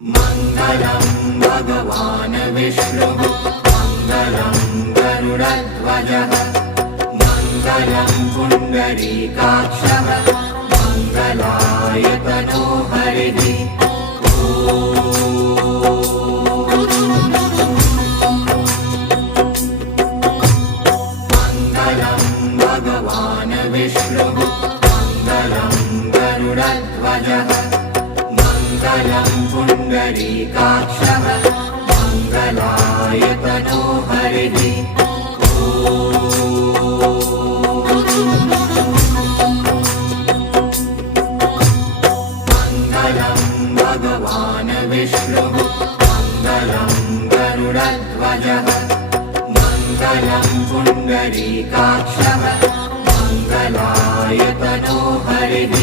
मङ्गलं भगवान् विष्णुः मङ्गलं गरुडध्वजः मङ्गलं पुण्डरीकाक्षः मङ्गलायतनो हरिः मङ्गलं भगवान् विष्णुः मङ्गलं गरुडध्वजः मङ्गलं पुण्डरीकाक्षः मङ्गलायतनो हरिः मङ्गलं भगवान् विष्णुः मङ्गलं गरुडध्वजः मङ्गलं पुण्डरीकाक्षः मङ्गलायतनो हरिः